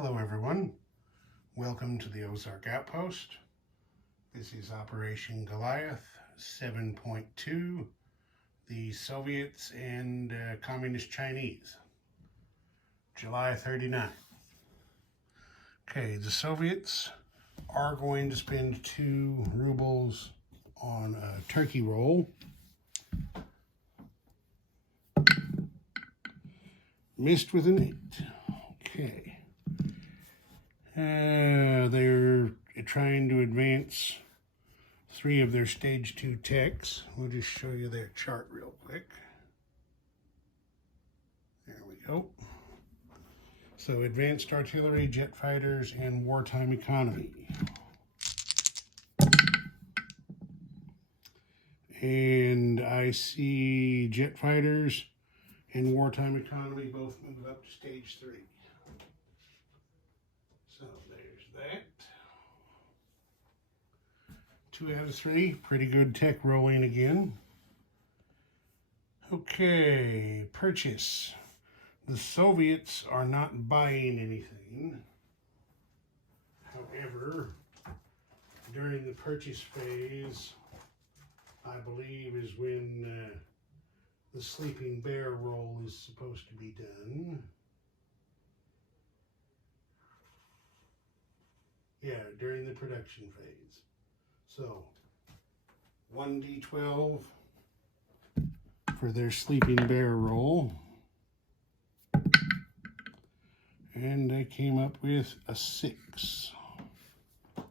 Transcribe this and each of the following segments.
Hello everyone, welcome to the Ozark Outpost. This is Operation Goliath 7.2, the Soviets and Communist Chinese, July 39th. Okay, the Soviets are going to spend 2 rubles on a turkey roll. Missed with an 8. Okay. They're trying to advance 3 of their stage 2 techs. We'll just show you their chart real quick. There we go. So advanced artillery, jet fighters, and wartime economy. And I see jet fighters and wartime economy both move up to stage 3. So there's that. 2 out of 3, pretty good tech rolling again. Okay, purchase. The Soviets are not buying anything. However, during the purchase phase, I believe is when the sleeping bear roll is supposed to be done. Yeah, during the production phase. So, 1d12 for their sleeping bear roll. And I came up with a 6.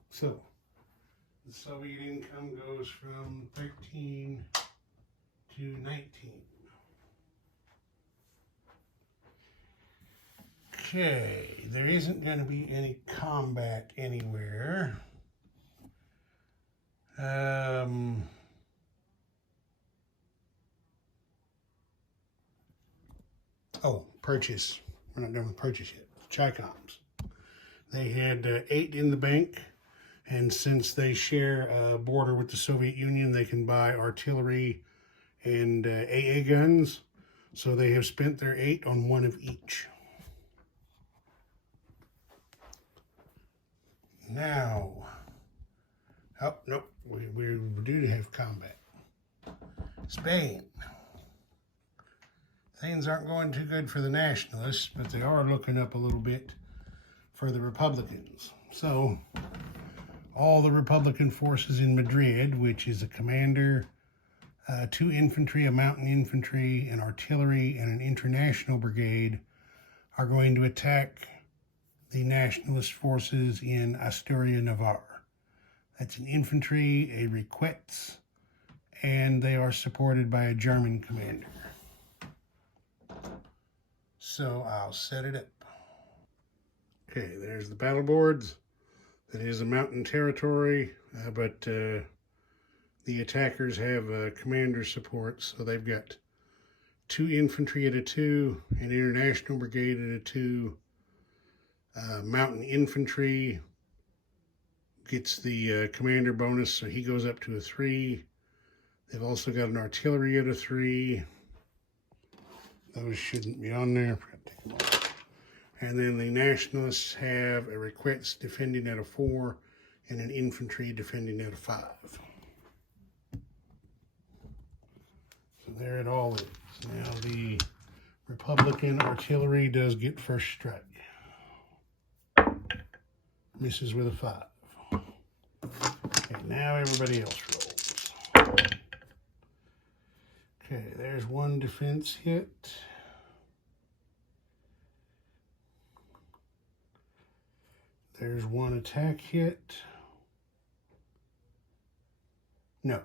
So, the Soviet income goes from 13 to 19. Okay, there isn't going to be any combat anywhere. Oh, purchase. We're not done with purchase yet. Chicoms. They had 8 in the bank, and since they share a border with the Soviet Union, they can buy artillery and AA guns. So they have spent their 8 on 1 of each. Now, oh, nope, we're due to have combat. Spain. Things aren't going too good for the nationalists, but they are looking up a little bit for the Republicans. So, all the Republican forces in Madrid, which is a commander, 2 infantry, a mountain infantry, an artillery, and an international brigade, are going to attack the nationalist forces in Asturias-Navarre. That's an infantry, a Recruitment, and they are supported by a German commander. So I'll set it up. Okay, there's the battle boards. That is a mountain territory, but the attackers have commander support, so they've got 2 infantry at a 2, an international brigade at a 2, mountain infantry gets the commander bonus, so he goes up to a 3. They've also got an artillery at a 3. Those shouldn't be on there. And then the nationalists have a Recruitment defending at a 4 and an infantry defending at a 5. So there it all is. Now the Republican artillery does get first strike. Misses with a 5. Okay, now everybody else rolls. Okay, there's 1 defense hit. There's 1 attack hit. No.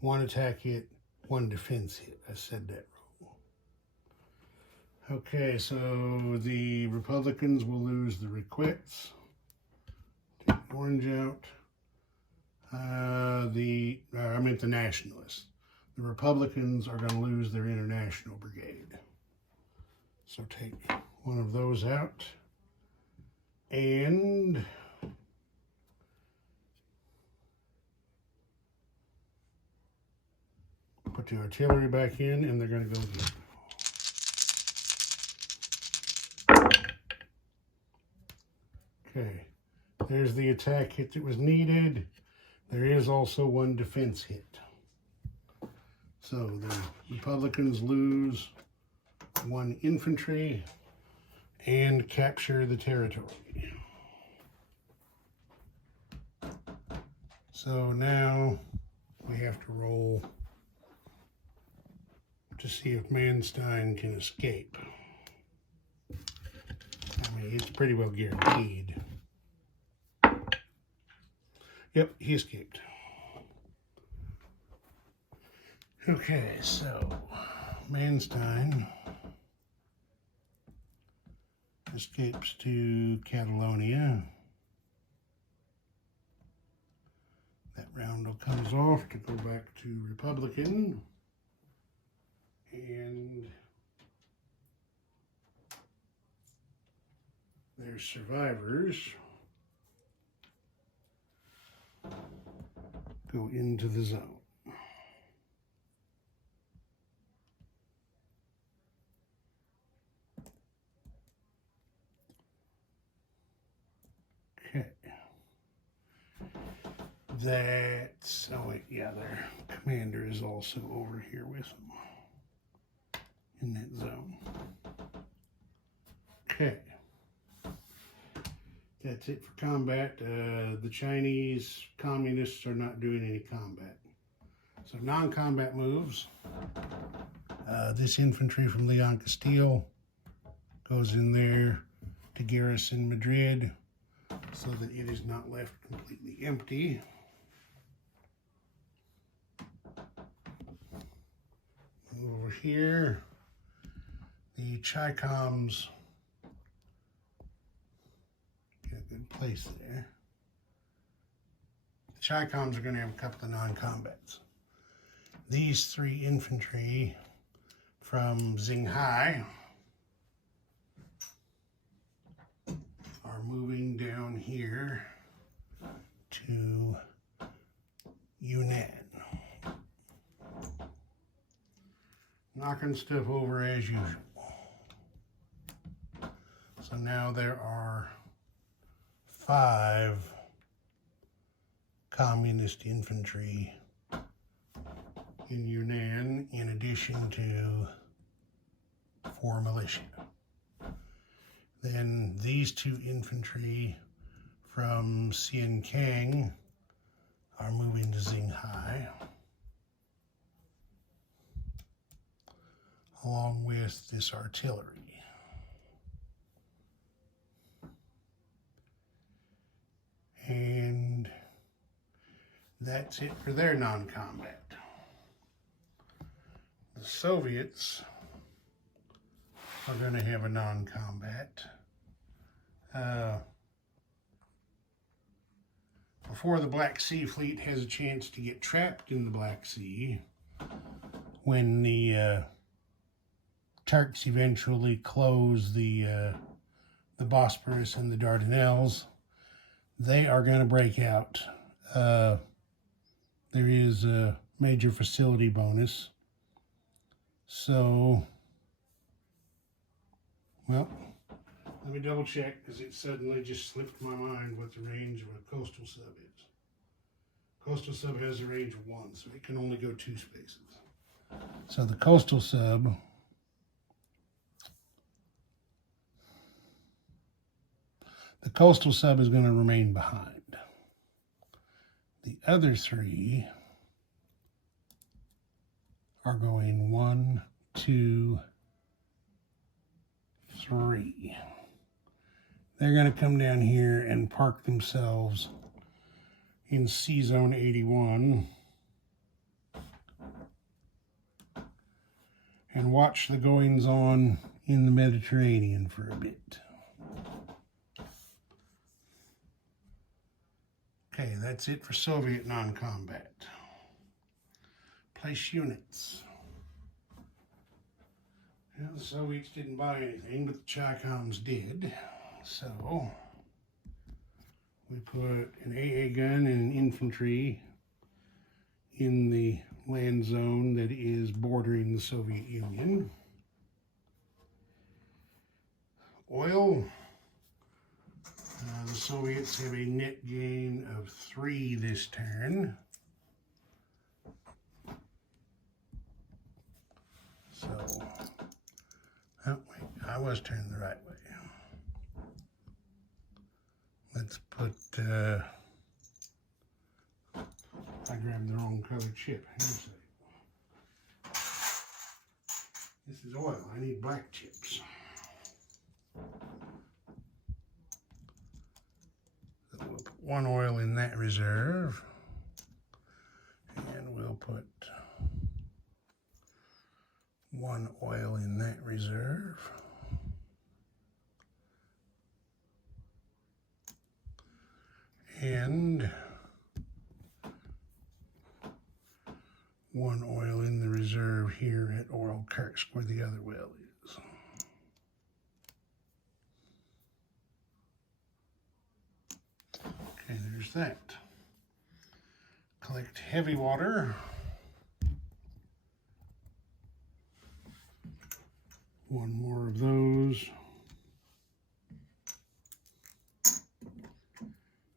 1 attack hit, 1 defense hit. I said that wrong. Okay, so the Republicans will lose the Recruitments. Take the orange out. I meant the nationalists. The Republicans are going to lose their international brigade. So take 1 of those out. And put the artillery back in, and they're going to go again. Okay, there's the attack hit that was needed. There is also one defense hit. So the Republicans lose 1 infantry and capture the territory. So now we have to roll to see if Manstein can escape. I mean, it's pretty well guaranteed. Yep, he escaped. Okay, so Manstein escapes to Catalonia. That roundel comes off to go back to Republican. And there's survivors go into the zone. Okay. That's, oh wait, yeah, their commander is also over here with them in that zone. Okay. That's it for combat. The Chinese communists are not doing any combat. So non-combat moves. This infantry from Leon Castile goes in there to garrison Madrid so that it is not left completely empty. Over here, the Chi-Coms get a good place there. The Chi-Coms are going to have a couple of non-combats. These 3 infantry from Xinghai are moving down here to Yunnan. Knocking stuff over as usual. So now there are 5 communist infantry in Yunnan, in addition to 4 militia. Then these 2 infantry from Xiankang are moving to Xinghai, along with this artillery. And that's it for their non-combat. The Soviets are going to have a non-combat. Before the Black Sea Fleet has a chance to get trapped in the Black Sea, when the Turks eventually close the Bosporus and the Dardanelles, they are going to break out. There is a major facility bonus. So, well, let me double check, because it suddenly just slipped my mind what the range of a coastal sub is. Coastal sub has a range of 1, so it can only go 2 spaces. So the coastal sub is going to remain behind. The other 3 are going 1, 2, 3. They're going to come down here and park themselves in C Zone 81 and watch the goings on in the Mediterranean for a bit. Okay, that's it for Soviet non-combat. Place units. Well, the Soviets didn't buy anything, but the Chi-Coms did. So, we put an AA gun and an infantry in the land zone that is bordering the Soviet Union. Oil. The Soviets have a net gain of 3 this turn. So, oh wait, I was turning the right way. Let's put, I grabbed the wrong colored chip. Here's a, this is oil. I need black chips. So we'll put 1 oil in that reserve. And we'll put 1 oil in that reserve. And 1 oil in the reserve here at Oral Kursk, where the other well is. Okay, there's that. Collect heavy water. 1 more of those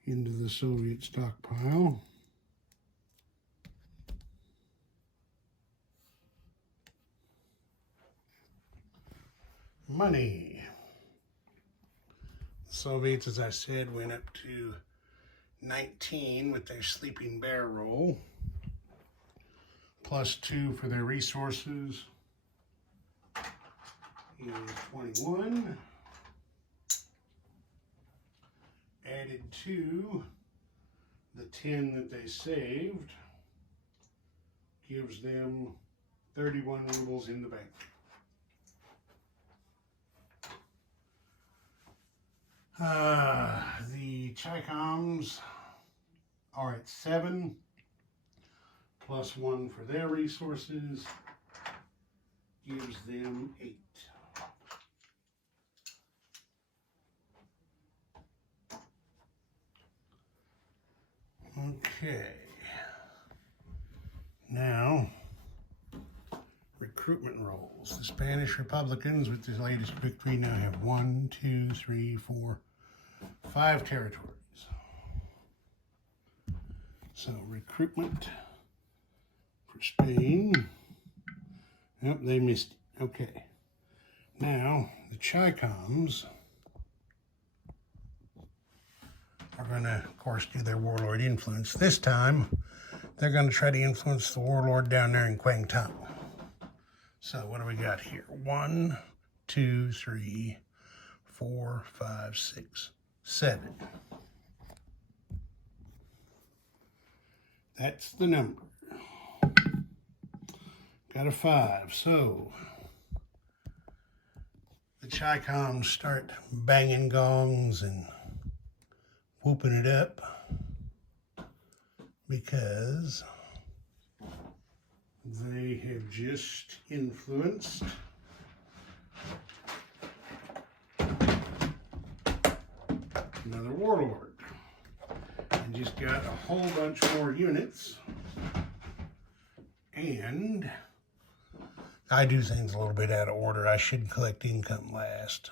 into the Soviet stockpile. Money. The Soviets, as I said, went up to 19 with their sleeping bear roll, plus 2 for their resources is 21. Added to the 10 that they saved gives them 31 rubles in the bank. The Chaicoms are at 7, plus 1 for their resources gives them 8. Okay, now recruitment rolls. The Spanish Republicans with this latest victory now have 1, 2, 3, 4, 5 territories. So recruitment for Spain. Yep, they missed it. Okay, now the Chaicoms are going to, of course, do their warlord influence. This time, they're going to try to influence the warlord down there in Kwangtung. So what do we got here? 1, 2, 3, 4, 5, 6, 7. That's the number. Got a 5. So the Chaicoms start banging gongs and whooping it up because they have just influenced another warlord and just got a whole bunch more units. And I do things a little bit out of order. I should collect income last.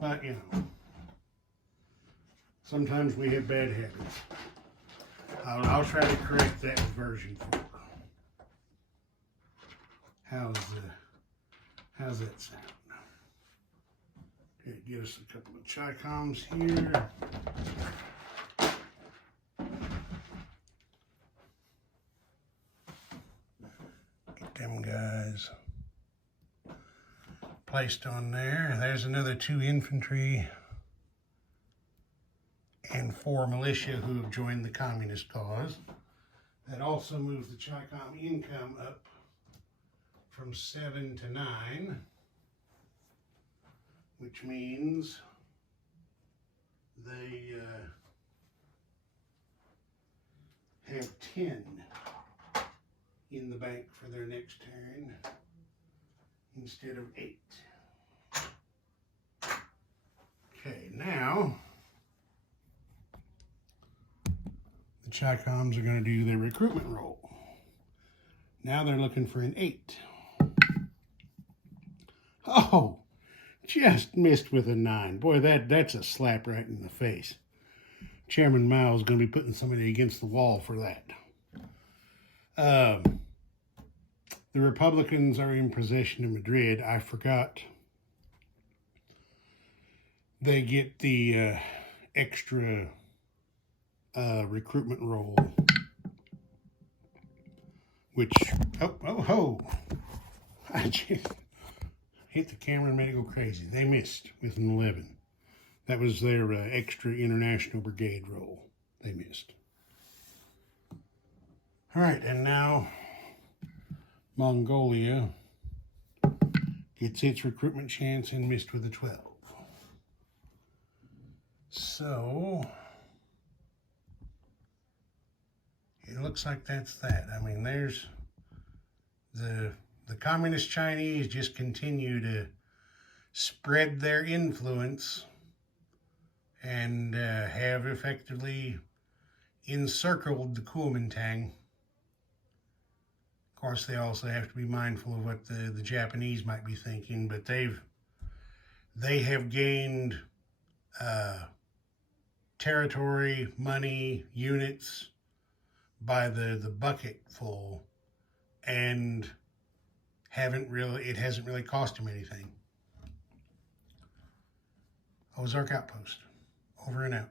But, you know, sometimes we have bad habits. I'll try to correct that with version 4. How's that sound? Okay, get us a couple of Chaicoms here. Get them guys placed on there. There's another 2 infantry and 4 militia who have joined the communist cause. That also moves the Chaicom income up from 7 to 9, which means they have 10 in the bank for their next turn instead of 8. Okay, now the Chaicoms are going to do their recruitment roll. Now they're looking for an 8. Oh, Just missed with a 9. Boy, that's a slap right in the face. Chairman Mao is going to be putting somebody against the wall for that. The Republicans are in possession of Madrid. I forgot they get the extra recruitment role, which, oh, I just hit the camera and made it go crazy. They missed with an 11. That was their extra international brigade role. They missed. All right, and now Mongolia gets its recruitment chance and missed with a 12. So it looks like that's that. I mean, there's the communist Chinese just continue to spread their influence and have effectively encircled the Kuomintang. Of course, they also have to be mindful of what the Japanese might be thinking, but they have gained territory, money, units by the bucket full, and it hasn't really cost them anything. Ozark Outpost, over and out.